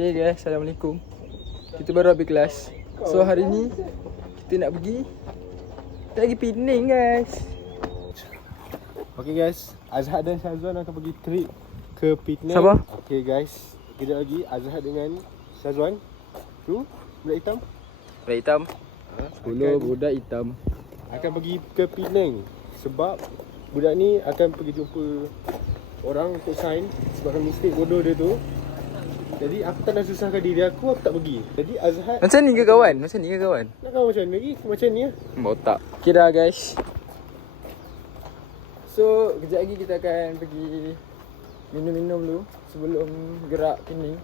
Okay guys, Assalamualaikum. Kita baru habis kelas. So hari ni kita nak pergi Penang guys. Okay guys, Azhar dan Syazwan akan pergi trip ke Penang. Sabar. Okay guys, kejap lagi Azhar dengan Syazwan tu budak hitam. Budak hitam. 10 budak hitam Akan pergi ke Penang sebab budak ni akan pergi jumpa orang untuk sign sebabkan mistake bodoh dia tu. Jadi aku tak nak susahkan diri aku tak pergi. Jadi Azhar Macam ni ke kawan? Macam ni ke kawan? nak kawan macam ni lagi? Macam ni lah. Botak. Okay dah guys. So kejap lagi kita akan pergi minum-minum dulu sebelum gerak Penang.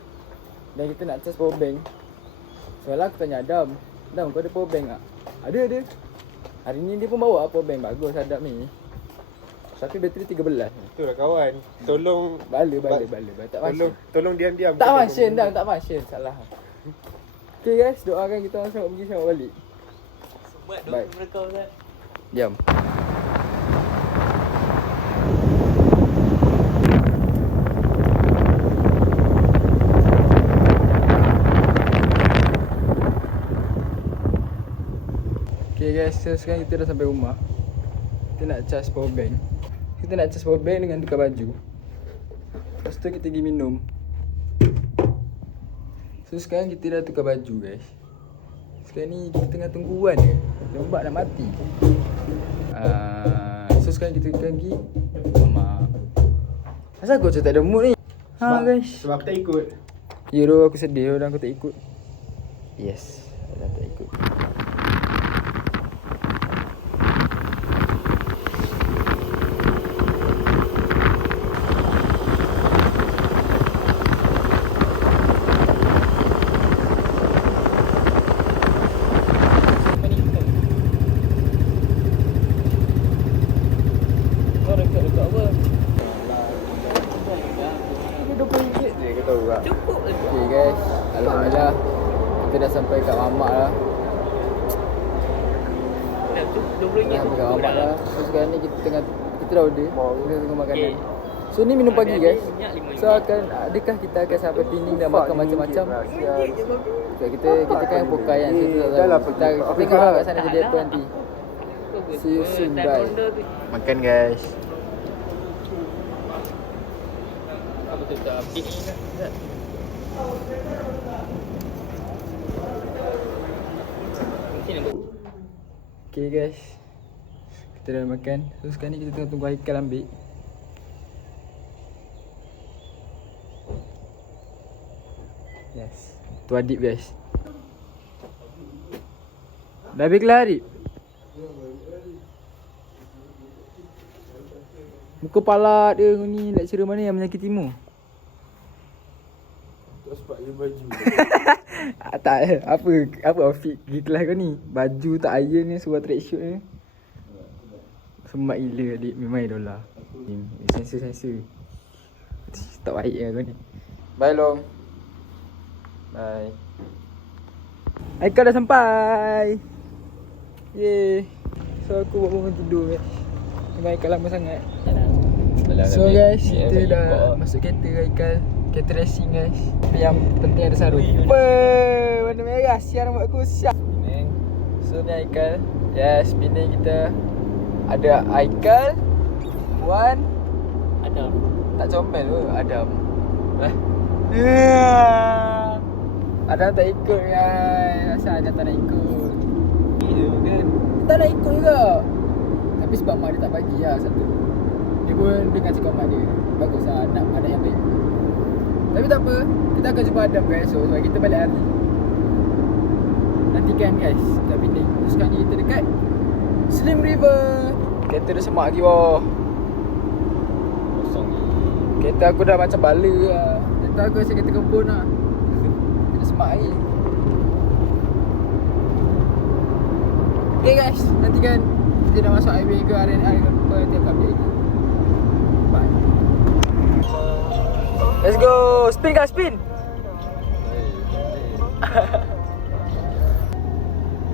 Dan kita nak charge power bank. Soalnya aku tanya Adam, kau ada power bank tak? Ada. Hari ni dia pun bawa power bank bagus Adam ni. Tapi bateri 13. Itulah kawan. Tolong Bala. Tak function. tolong diam-diam. Tak function dah, tak function. Salah. Okay guys, doakan kita orang selamat pergi selamat balik. Buat doa mereka Ustaz. Diam. Okay guys, so sekarang kita dah sampai rumah. Kita nak charge power bank. Kita nak charge power bank dengan tukar baju. Lepas tu kita pergi minum. So sekarang kita dah tukar baju guys. Sekarang ni kita tengah tungguan je. Lembab nak mati. So sekarang kita akan pergi rumah. Asal aku macam tak ada mood ni? Guys. Sebab aku tak ikut. Ya doh, aku sedih dan aku tak ikut. Yes, dah tak ikut. Cukup je. Okay guys, Alhamdulillah kita dah sampai kat mamak lah. Dah tu Dah RM20 sampai kat mamak lah. So sekarang ni kita tengah order. Kita tengah makanan. Okay. So ni minum pagi guys. Minyak RM5. So adakah kita akan sampai Penang dan makan macam-macam? So, kita kan pokai kan. So kita tak tahu. Kita tengok lah kat sana jadi apa nanti. See you soon, bye. Makan guys. Apa tu tak update ni kan? Mungkin nak Okay guys, kita dah makan. So sekarang ni kita tengah tunggu Haikal ambil. Yes, tu Adib guys. Dah habis kelas Adib? Muka palat dia ni, lecturer mana yang menyakitimu? Sebab dia baju. Tak, apa outfit pergi kelas kau ni? Baju tak iron ni, suruh track shoot ni. Semak gila Adib, memang idola. Sensor. Tak baik lah kau ni. Bye Long. Bye. Haikal dah sampai. Yeay. So aku buat bangun tidur guys. Dengan Haikal lama sangat. So guys, kita dah masuk kereta Haikal. Kereta racing guys. Tapi yang penting ada sarung. Warna merah, siar rambut aku, siap. So ni Haikal. Yes, Penang kita ada Haikal, Wan, Adam. tak comel tu, Adam. Adam tak ikut guys. Asal Adam tak nak ikut? Dia kan tak nak ikut juga. Tapi sebab mak dia tak bagi lah satu. Dia pun dengar cakap mak dia. Bagus lah anak yang baik. Tapi tak apa, kita akan jumpa Adam guys. So sebab kita balik hari. Nantikan guys kat Penang. So sekarang ni kita dekat Slim River. Kereta dah semak lagi bawah. Kosong ni. Kereta aku dah macam bala lah. Kereta aku rasa kereta kebun lah. Kita dah semak lagi. Okay guys, nantikan kita dah masuk highway ke RNR ke apa. Nanti aku update lagi. Bye. Let's go. Spin kah, spin.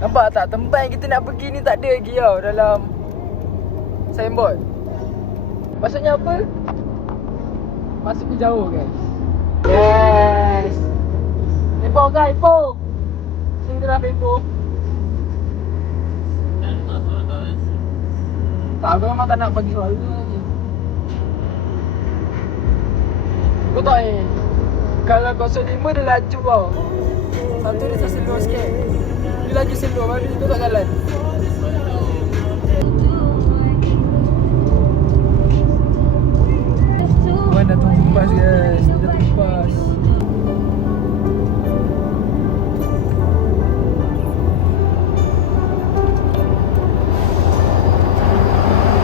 Nampak tak tempat yang kita nak pergi ni tak ada lagi tau dalam signboard. Maksudnya apa? Masuk ke jauh guys. Yes. Pepo guys, po. Sini dah pepo. Tak, aku memang tak nak bagi soal ni. Kau tahu kalau 05 dia laju tau. Satu dia slow sikit. Dia laju slow, baru dia tu tak jalan. Puan dah tumpas guys, dia dah tumpas.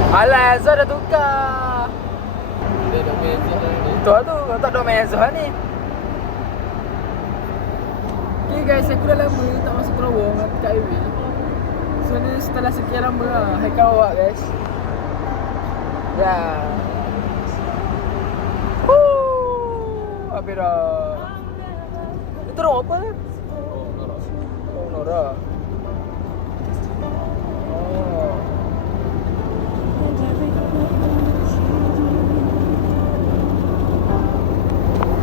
Alah, Azhar dah tukar. Dia dah main Azhar ni. Itu lah tu, kau tak ada main Azhar ni. Okay guys, aku dah lama tak masuk Kerawang kat highway. So ni setelah sekian lama lah, haikal awak guys. Ya. Habis dah. Itu orang apa lah? Oh, Nora. Oh.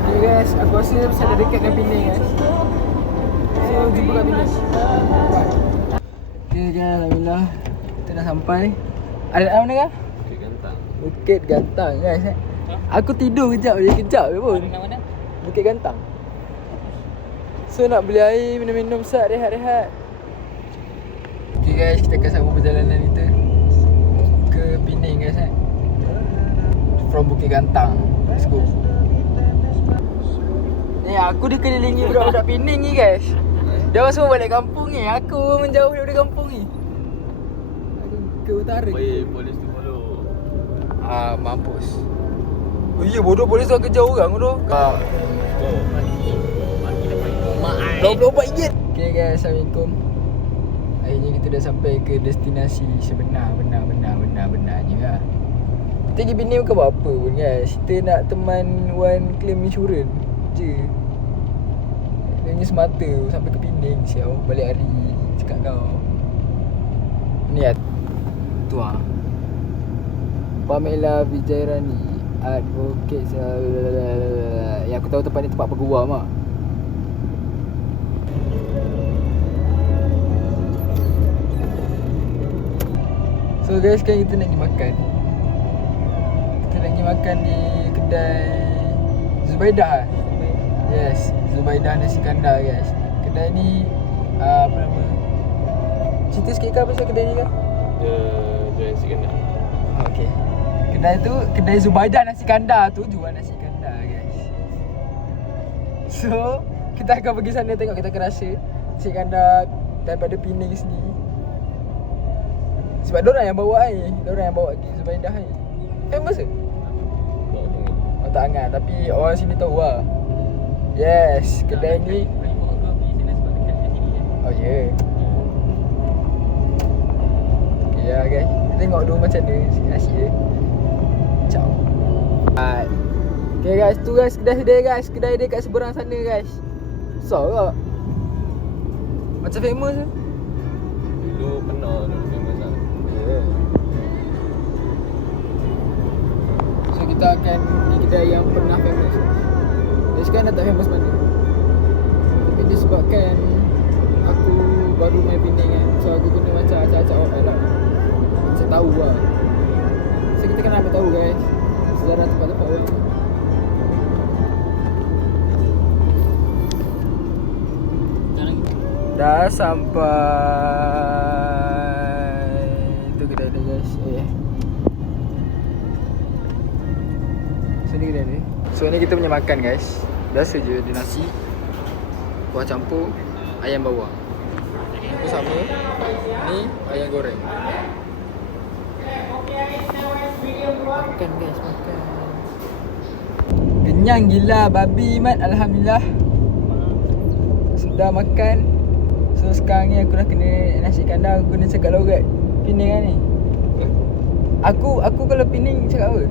Okay guys, aku rasa saya dah dekat dengan Penang guys. So jumpa kat Penang. Bye. Okay guys, alhamdulillah kita dah sampai. Ada mana kan? Bukit Gantang. Bukit Gantang guys. Aku tidur kejap je, kejap je pun. Dekat mana? Bukit Gantang. So nak beli air, minum-minum sat, rehat-rehat. Okay guys, kita akan sambung perjalanan kita ke Penang guys from Bukit Gantang. Let's go. Ni aku dikelilingi budak-budak Penang ni guys. Dia orang semua balik kampung ni. Aku menjauh daripada kampung ni. Aku ke utara. Baik, polis tu follow. Mampus. Oh iya, bodoh polis tu kejar orang tu. Maki dapat mak ai. RM24. Okay guys, Assalamualaikum. Akhirnya kita dah sampai ke destinasi sebenar-benarnya lah. Kita pergi Penang bukan apa pun guys. Kita nak teman Wan claim insurans je. Dia punya semata sampai ke Penang siau. Balik hari cakap kau. Ni lah. Tu lah. Pamela Vijayrani, advocate yang aku tahu tempat ni tempat peguam lah. So guys, sekarang kita nak pergi makan. Kita nak pergi makan di kedai Zubaidah lah. Yes, Zubaidah Nasi Kandar guys. Kedai ni apa nama? Cerita sikit kan pasal kedai ni kan? Dia nasi kandar. Okay. Kedai tu, kedai Zubaidah Nasi Kandar tu jual nasi kandar guys. So, kita akan pergi sana tengok, kita akan rasa nasi kandar daripada Penang sendiri. Sebab diorang yang bawa ni, diorang yang bawa pergi Zubaidah ni. Famous ke? Oh, tak ingat, tapi orang sini tahu lah. Yes, kedai ni. Oh yeah. Okay lah guys, kita tengok dulu macam mana nasi dia. Ciao. Okay guys, tu guys kedai dia guys. Kedai dia kat seberang sana guys. Besar tak? Macam famous ke? Dulu pernah famous lah. So kita akan pergi kedai yang pernah famous. Dia sekarang dah tak famous mana. Tapi disebabkan aku baru main Penang kan. So aku kena macam acak-acak orang lah. Macam tahu lah. So kita kena ambil tahu guys sejarah tempat-tempat orang. Dah sampai. Itu kedai dia guys. So ni kedai ni. So ni kita punya makan guys. Biasa je ada nasi, kuah campur, ayam bawang. Apa sama? Ni ayam goreng. Makan guys, makan. Kenyang gila babi Mat, alhamdulillah. Sudah makan. So sekarang ni aku dah kena nasi kandar, aku kena cakap logat Penang lah ni. Aku kalau Penang cakap apa?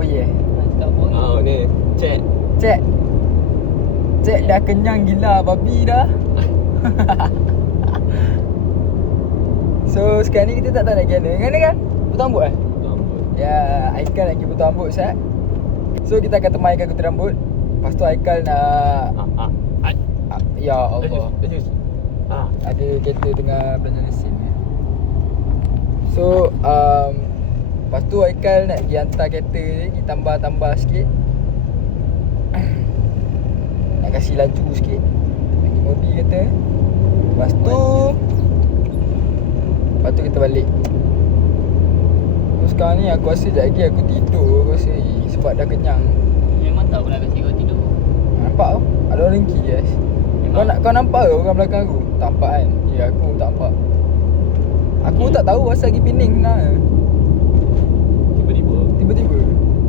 Oh yeah. Oh ni, cek. Cek dah kenyang gila babi dah. So sekarang ni kita tak tahu nak pergi mana kan? Potong rambut Ya, Aikal nak pergi potong rambut Sat. So kita akan temaikan kutu rambut. Lepas tu Haikal nak ya Allah. Lanjut. Ada kereta tengah belajar lesen. So lepas tu Haikal nak pergi hantar kereta ni, pergi tambah sikit. Nak kasih laju sikit, bagi modi kereta. Lepas tu kita balik. So sekarang ni aku rasa sekejap lagi aku tidur. Aku rasa sebab dah kenyang. Memang tak pula kasi kau tidur. Nampak tau, ada orang dengki guys. Kau nampak ke orang belakang aku? Tak nampak kan? Ya aku tak nampak. Aku tak tahu asal pergi Pening lah. Tiba-tiba.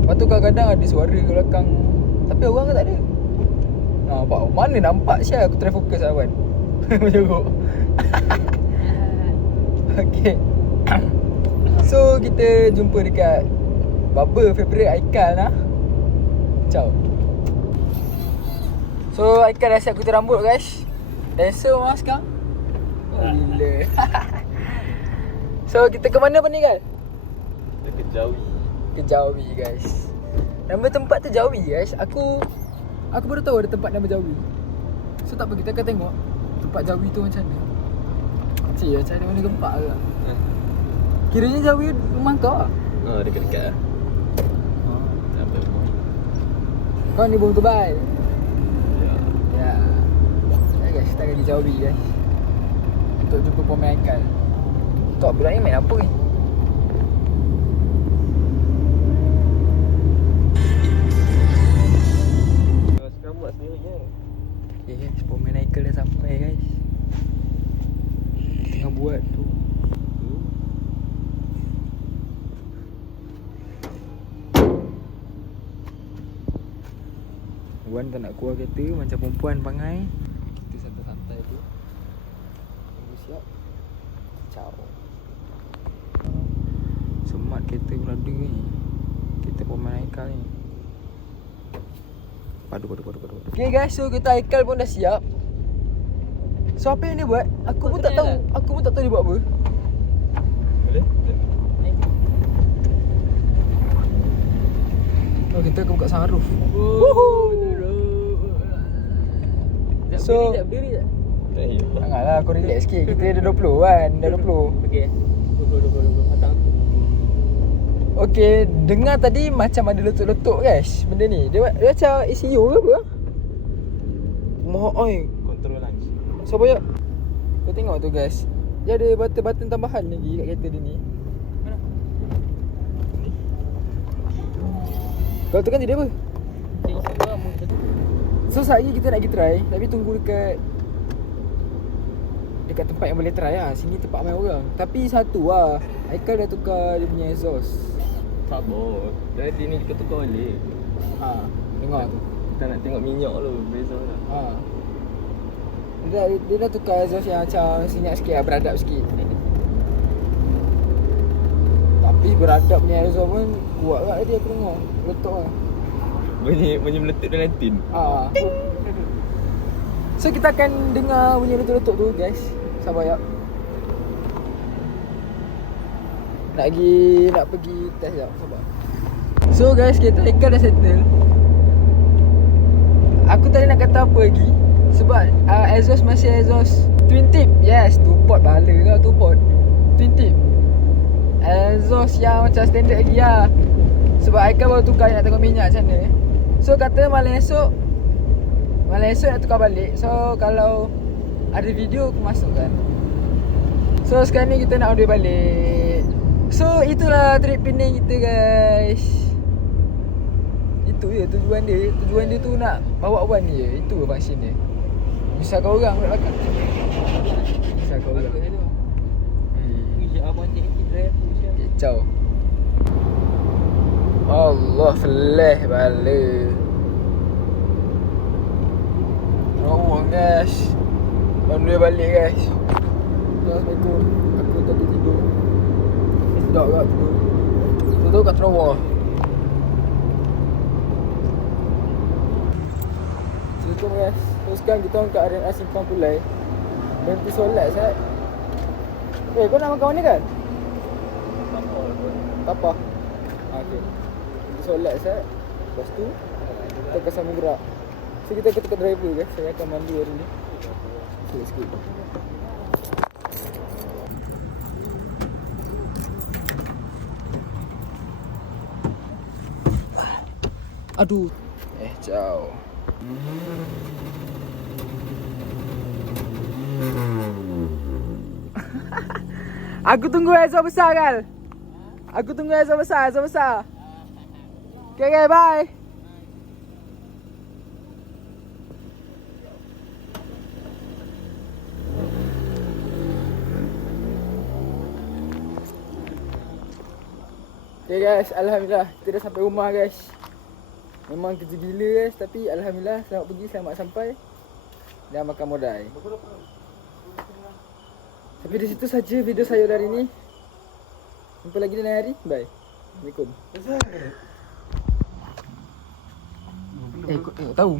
Lepas tu kadang-kadang ada suara kat belakang, tapi orang ke tak ada. Nampak? Mana nampak sial aku try fokus lah kawan. Menyorok. Okay. So kita jumpa dekat barber favourite Haikal lah. Ciao. So Haikal dah siap kutir rambut guys. Dancer mah sekarang. Oh gila. So kita ke mana ni Kal? Kita ke Jawi. Ke Jawi guys. Nama tempat tu Jawi guys. Aku baru tahu ada tempat nama Jawi. So tak apa, kita akan tengok tempat Jawi tu macam mana. Cik macam mana gempak ke? Kiranya Jawi rumah kau lah? Dekat-dekat lah. Apa? Kau ni bung tebal. Ya. Ya guys, kita akan di Jawi guys untuk jumpa pemain Haikal. Tok budak ni main apa ni? Sekarang buat sendiri je. Okay guys, pemain Haikal dah sampai guys. Tengah buat tu. Wan tak nak keluar kereta macam perempuan pangai. Kita santai-santai tu. Tunggu siap. Ciao. Semat kereta berada ni. Kereta pemain Haikal ni. Padu. Okay guys, so kita Haikal pun dah siap. So apa yang dia buat? Aku pun tak tahu. Aku pun tak tahu dia buat apa. Boleh? Oh, kita akan buka sunroof. Woohoo. So Berdiri tak? janganlah, kau relax sikit. Kita dah 20 kan. Dah 20. Okey. 20 matang. Okay, dengar tadi macam ada letup-letup guys benda ni. Dia macam ECU ke apa? Mahal oi. Control launch. So banyak. Kau tengok tu guys. Dia ada button tambahan lagi kat kereta dia ni. Mana? Kau tekan jadi apa? Tengok kau mau satu. So sekejap lagi kita nak pergi try. Tapi tunggu dekat tempat yang boleh try lah. Sini tempat ramai orang. Tapi satu lah, Haikal dah tukar dia punya exhaust. Sabar. Jadi ni kita tukar balik. Tengok tu. Kita nak tengok minyak dulu. Beza lah. Dia dah tukar exhaust yang macam senyap sikit lah, beradab sikit. Tapi beradab punya exhaust pun kuat lah tadi aku dengar. Letup lah. Bunyi meletup dalam tin. So kita akan dengar bunyi letup-letup tu guys. Sabar ya. Nak pergi test jap. Sabar. So guys, kita Haikal dah settle. Aku tadi nak kata apa lagi, sebab exhaust masih exhaust twin tip. Yes, 2 port bala kau 2 port. Twin tip. Exhaust yang macam standard lagi lah. Sebab Haikal baru tukar, nak tengok minyak macam mana. So kata malam esok nak tukar balik. So kalau ada video aku masukkan. So sekarang ni kita nak order balik. So itulah trip Pening kita guys. Itu je tujuan dia. Tujuan dia tu nak bawa Wan ni je. Itu function dia. Misal kau orang kat belakang. Misal kau orang. Wih, abang tinggi drive tu siap. Kacau. Allah, flash bala. Oh guys, on the way balik guys. Assalamualaikum. Aku tadi tidur. Sedap kat tidur. Tidur kat terowong. Assalamualaikum guys. Terus sekarang kita orang kat RNA Simpang Pulai. Berhenti solat Sat. Kau nak makan mana kan? Tapah. Okay. Berhenti solat Sat. Lepas tu kita ke Samudera. So kita tukar driver guys. Saya akan mandu hari ni. So let's go. Aduh. Ciao. Aku tunggu Ezra besar kan? Aku tunggu Ezra besar, Ezra besar. Okay, okay, bye. Okay guys, Alhamdulillah kita dah sampai rumah guys. Memang kerja gila guys, tapi Alhamdulillah selamat pergi, selamat sampai. Dah makan modal. Tapi di situ saja video saya hari ini. Jumpa lagi di lain hari. Bye. Assalamualaikum. Tahu.